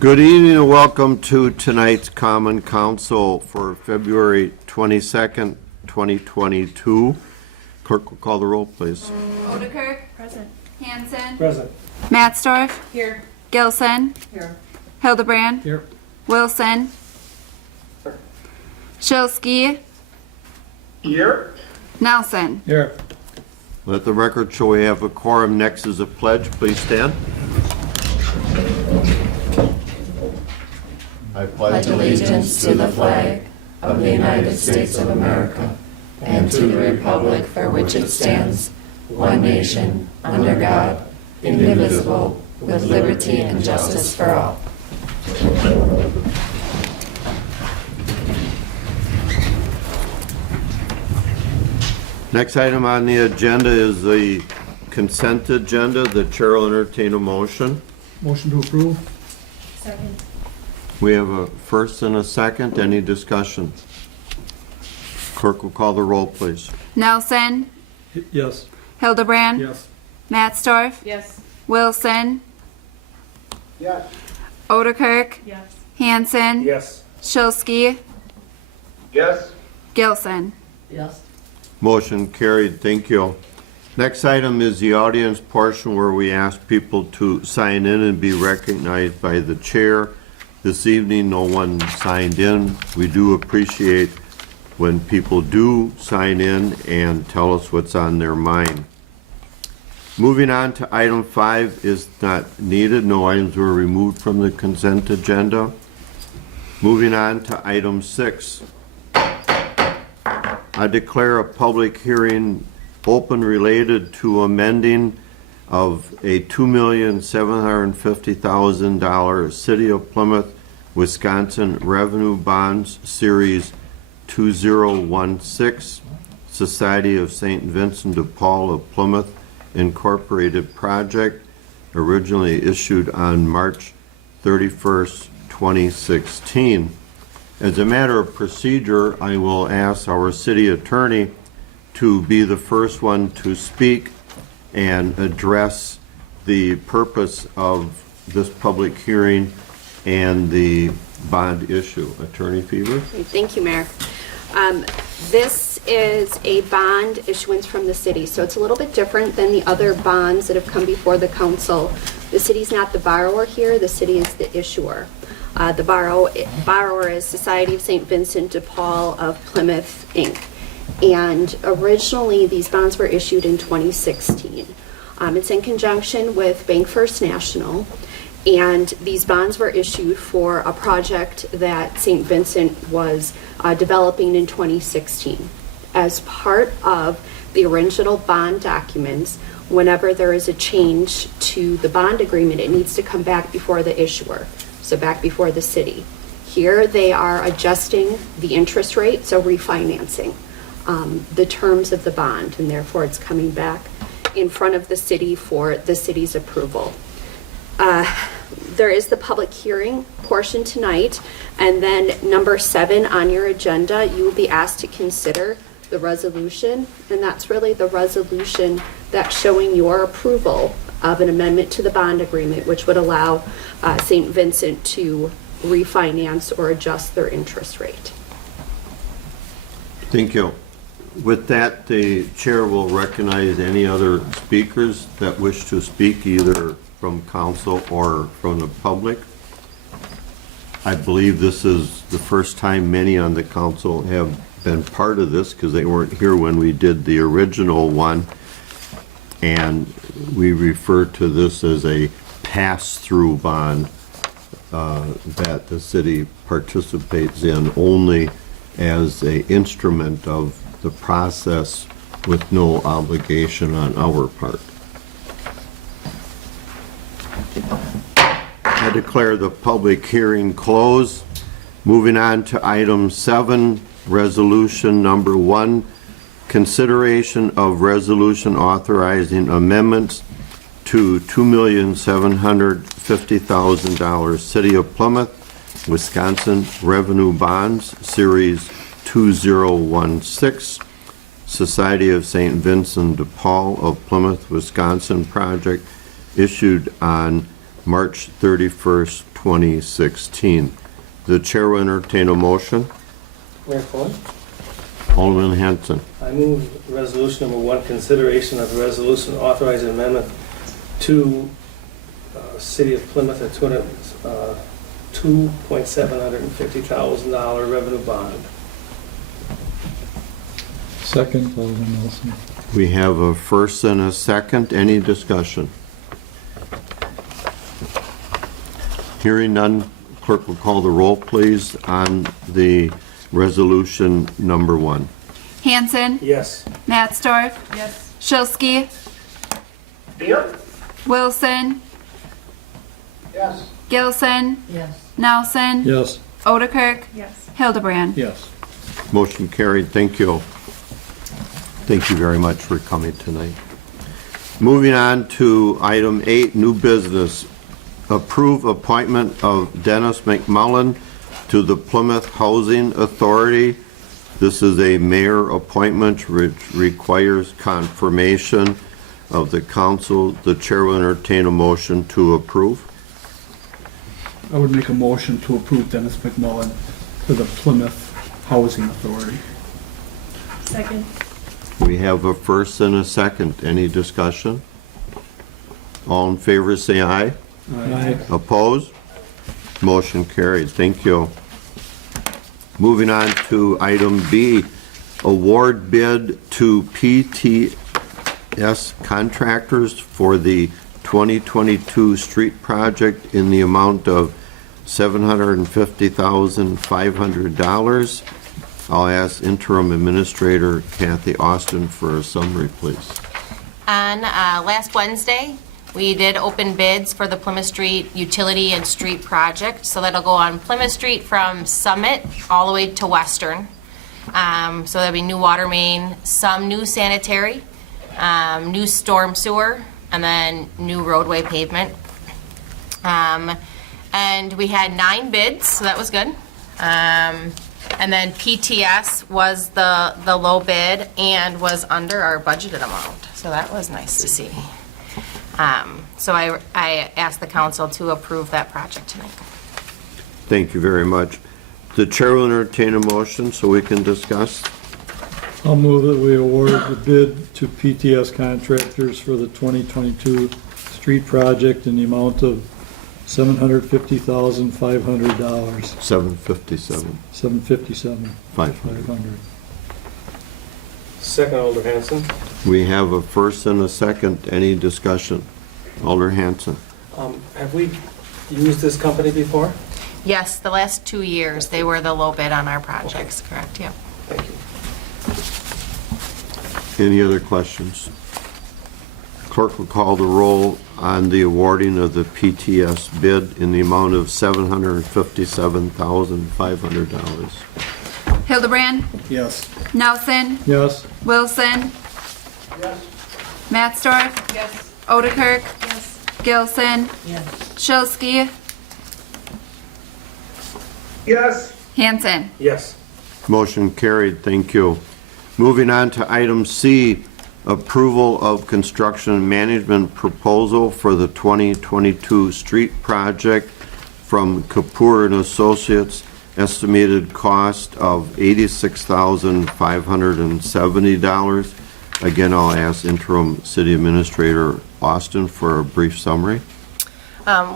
Good evening and welcome to tonight's Common Council for February 22nd, 2022. Clerk will call the roll, please. Odekirk. Present. Hanson. Present. Mattsdorf. Here. Gilson. Here. Hildebrand. Here. Wilson. Shilsky. Here. Nelson. Here. Let the record show we have a quorum. Next is a pledge. Please stand. I pledge allegiance to the flag of the United States of America and to the republic for which it stands, one nation, under God, indivisible, with liberty and justice for all. Next item on the agenda is the consent agenda. The chair will entertain a motion. Motion to approve. Second. We have a first and a second. Any discussion? Clerk will call the roll, please. Nelson. Yes. Hildebrand. Yes. Mattsdorf. Yes. Wilson. Yes. Odekirk. Yes. Hanson. Yes. Shilsky. Yes. Gilson. Yes. Motion carried. Thank you. Next item is the audience portion where we ask people to sign in and be recognized by the chair. This evening, no one signed in. We do appreciate when people do sign in and tell us what's on their mind. Moving on to item 5 is not needed. No items were removed from the consent agenda. Moving on to item 6. I declare a public hearing open related to amending of a $2,750,000 City of Plymouth, Wisconsin Revenue Bonds Series 2016 Society of St. Vincent de Paul of Plymouth Incorporated project, originally issued on March 31st, 2016. As a matter of procedure, I will ask our city attorney to be the first one to speak and address the purpose of this public hearing and the bond issue. Attorney Fever? Thank you, Mayor. This is a bond issuance from the city, so it's a little bit different than the other bonds that have come before the council. The city's not the borrower here, the city is the issuer. The borrower is Society of St. Vincent de Paul of Plymouth, Inc. And originally, these bonds were issued in 2016. It's in conjunction with Bank First National, and these bonds were issued for a project that St. Vincent was developing in 2016. As part of the original bond documents, whenever there is a change to the bond agreement, it needs to come back before the issuer, so back before the city. Here, they are adjusting the interest rate, so refinancing the terms of the bond, and therefore it's coming back in front of the city for the city's approval. There is the public hearing portion tonight, and then number 7 on your agenda, you will be asked to consider the resolution, and that's really the resolution that's showing your approval of an amendment to the bond agreement, which would allow St. Vincent to refinance or adjust their interest rate. Thank you. With that, the chair will recognize any other speakers that wish to speak either from council or from the public. I believe this is the first time many on the council have been part of this because they weren't here when we did the original one. And we refer to this as a pass-through bond that the city participates in only as an instrument of the process with no obligation on our part. I declare the public hearing closed. Moving on to item 7, resolution number 1, consideration of resolution authorizing amendments to $2,750,000 City of Plymouth, Wisconsin Revenue Bonds Series 2016 Society of St. Vincent de Paul of Plymouth, Wisconsin project issued on March 31st, 2016. The chair will entertain a motion. Mayor Cohen, Alderman Hanson. I move resolution number 1, consideration of resolution authorizing amendment to City of Plymouth at $2,750,000 revenue bond. Second, Alderman Nelson. We have a first and a second. Any discussion? Hearing none, clerk will call the roll, please, on the resolution number 1. Hanson, Yes. Matsdorf, Yes. Shilsky, Here? Wilson, Yes. Gilson, Yes. Nelson, Yes. Odekirk, Yes. Hildebrand. Yes. Motion carried. Thank you. Thank you very much for coming tonight. Moving on to item 8, new business. Approve appointment of Dennis McMullen to the Plymouth Housing Authority. This is a mayor appointment which requires confirmation of the council. The chair will entertain a motion to approve. I would make a motion to approve Dennis McMullen to the Plymouth Housing Authority. Second. We have a first and a second. Any discussion? All in favor, say aye. Aye. Opposed? Motion carried. Thank you. Moving on to item B, award bid to PTS Contractors for the 2022 street project in the amount of $750,500. I'll ask interim administrator Kathy Austin for a summary, please. On last Wednesday, we did open bids for the Plymouth Street Utility and Street Project. So that'll go on Plymouth Street from Summit all the way to Western. So there'll be new water main, some new sanitary, new storm sewer, and then new roadway pavement. And we had 9 bids, so that was good. And then PTS was the low bid and was under our budgeted amount. So that was nice to see. So I asked the council to approve that project tonight. Thank you very much. The chair will entertain a motion so we can discuss. I'll move that we award the bid to PTS Contractors for the 2022 street project in the amount of $750,500. 757. $757,500. 500. Second, Alder Hanson. We have a first and a second. Any discussion? Alder Hanson. Have we used this company before? Yes, the last 2 years, they were the low bid on our projects, correct, yeah. Thank you. Any other questions? Clerk will call the roll on the awarding of the PTS bid in the amount of $757,500. Hildebrand, Yes. Nelson, Yes. Wilson, Yes. Matsdorf, Yes. Odekirk, Yes. Gilson, Yes. Shilsky, Yes. Hanson. Yes. Motion carried. Thank you. Moving on to item C, approval of construction management proposal for the 2022 street project from Kapoor and Associates, estimated cost of $86,570. Again, I'll ask interim city administrator Austin for a brief summary.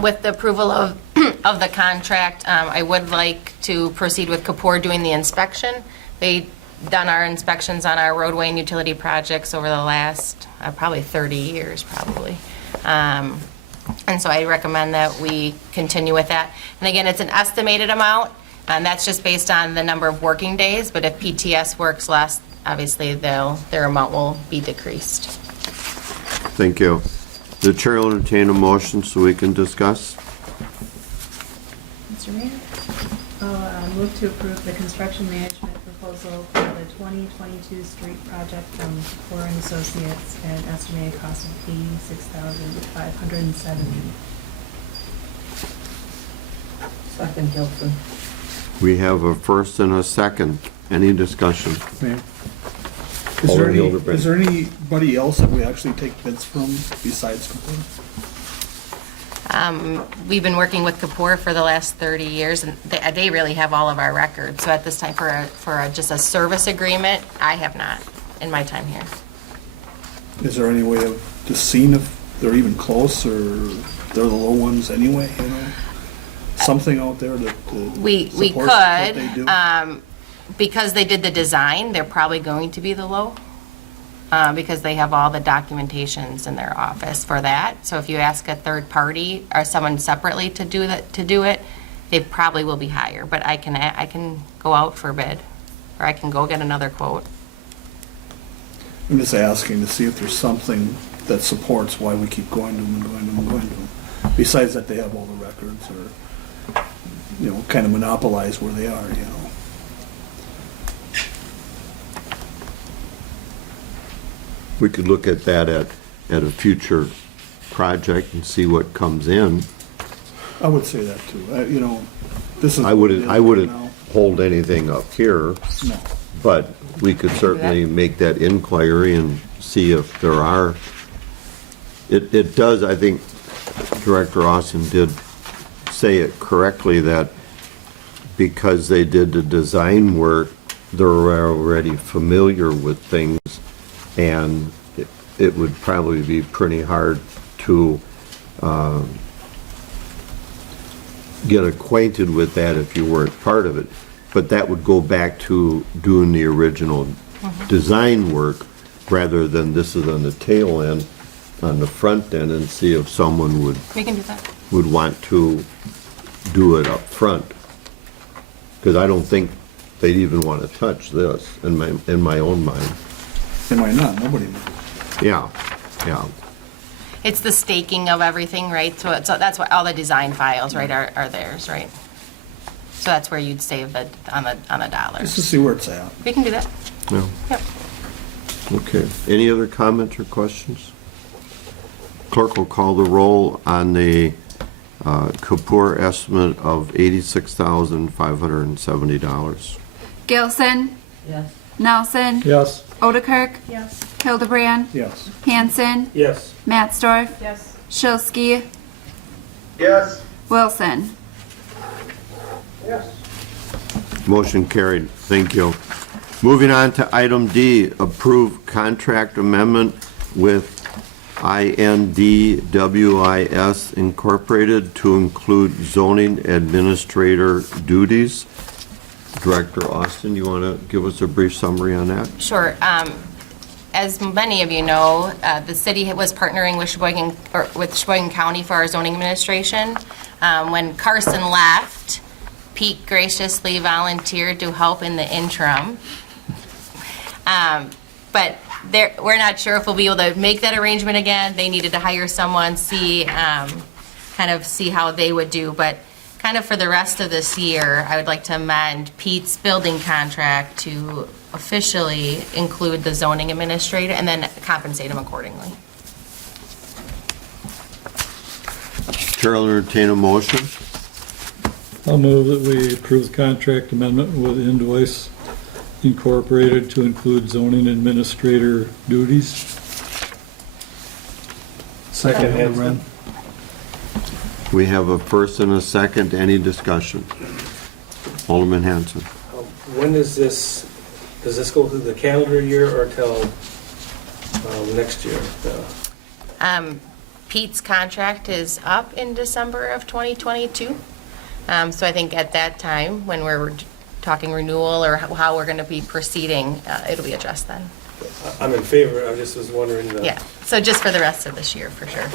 With the approval of, of the contract, I would like to proceed with Kapoor doing the inspection. They've done our inspections on our roadway and utility projects over the last probably 30 years, probably. And so I recommend that we continue with that. And again, it's an estimated amount, and that's just based on the number of working days, but if PTS works less, obviously their amount will be decreased. Thank you. The chair will entertain a motion so we can discuss. Mr. Mayor, I'll move to approve the construction management proposal for the 2022 street project from Kapoor and Associates at an estimated cost of $86,570. Second, Gilson. We have a first and a second. Any discussion? Mayor. Alderman Hildebrand. Is there anybody else that we actually take bids from besides Kapoor? We've been working with Kapoor for the last 30 years, and they really have all of our records. So at this time, just a service agreement, I have not in my time here. Is there any way of just seeing if they're even close, or they're the low ones anyway, you know? Something out there that We supports what they do? could, because they did the design, they're probably going to be the low, because they have all the documentations in their office for that. So if you ask a third party or someone separately to do it, they probably will be higher. But I can go out for bid, or I can go get another quote. I'm just asking to see if there's something that supports why we keep going to them and going to them and going to them. Besides that, they have all the records, or, you know, kind of monopolize where they are, you know. We could look at that at a future project and see what comes in. I would say that too. You know, this is. I what it is right wouldn't now. hold anything up here, No. but we could certainly make that inquiry and see if there are. It does, I think Director Austin did say it correctly, that because they did the design work, they're already familiar with things, and it would probably be pretty hard to get acquainted with that if you weren't part of it. But that would go back to doing the original design work, rather than this is on the tail end, on the front end, and see if someone We can do that. would want to do it up front. Because I don't think they'd even want to touch this, in my own mind. They might not, nobody knows. Yeah, yeah. It's the staking of everything, right? So that's what all the design files, right, are theirs, right? So that's where you'd save it on the Just to dollars. see where it's at. We can do that. Yeah. Yep. Okay. Any other comments or questions? Clerk will call the roll on the Kapoor estimate of $86,570. Gilson. Yes. Nelson. Yes. Odekirk. Yes. Hildebrand. Yes. Hanson. Yes. Mattsdorf. Yes. Shilsky. Yes. Wilson. Yes. Motion carried. Thank you. Moving on to item D, approve contract amendment with INDWIS Incorporated to include zoning administrator duties. Director Austin, you want to give us a brief summary on that? Sure. As many of you know, the city was partnering with Sheboygan County for our zoning administration. When Carson left, Pete graciously volunteered to help in the interim. But we're not sure if we'll be able to make that arrangement again. They needed to hire someone, see how they would do. But kind of for the rest of this year, I would like to amend Pete's building contract to officially include the zoning administrator and then compensate him accordingly. Chair will entertain a motion. I'll move that we approve the contract amendment with Invoice Incorporated to include zoning administrator duties. Second, Hanson. We have a first and a second. Any discussion? Alderman Hanson. When does this go through the calendar year or till next year? Pete's contract is up in December of 2022. So I think at that time, when we're talking renewal or how we're going to be proceeding, it'll be addressed then. I'm in favor, I just was wondering. Yeah, so just for the rest of this year, for sure.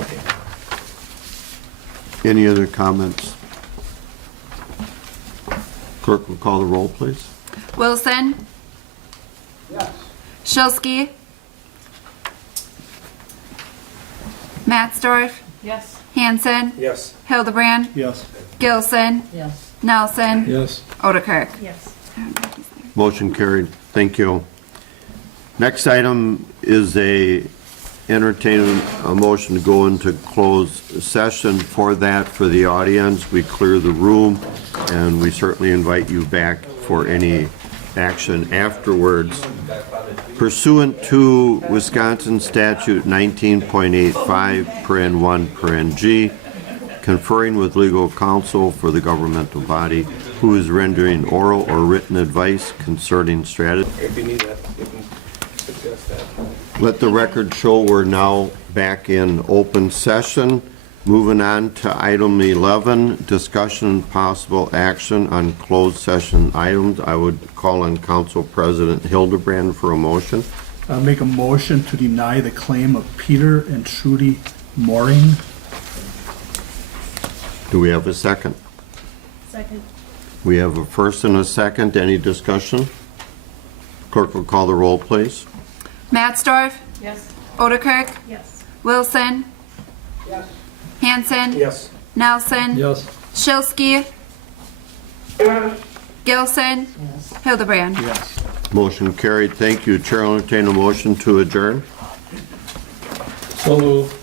Any other comments? Clerk will call the roll, please. Wilson. Yes. Shilsky. Mattsdorf. Yes. Hanson. Yes. Hildebrand. Yes. Gilson. Yes. Nelson. Yes. Odekirk. Yes. Motion carried. Thank you. Next item is entertain a motion to go into closed session. For that, for the audience, we clear the room, and we certainly invite you back for any action afterwards. Pursuant to Wisconsin Statute 19.85, paren 1, paren G, conferring with legal counsel for the governmental body who is rendering oral or written advice concerning strategy. If you need that, you can suggest that. Let the record show we're now back in open session. Moving on to item 11, discussion and possible action on closed session items. I would call on Council President Hildebrand for a motion. Make a motion to deny the claim of Peter and Trudy Mooring. Do we have a second? Second. We have a first and a second. Any discussion? Clerk will call the roll, please. Matsdorf, Yes. Odekirk, Yes. Wilson, Yes. Hanson, Yes. Nelson, Yes. Shilsky, Gilson, Hildebrand. Yes. Motion carried. Thank you. Chair will entertain a motion to adjourn. So moved.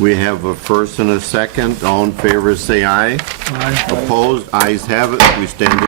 We have a first and a second. All in favor, say aye. Aye. Opposed? Ayes have it. We stand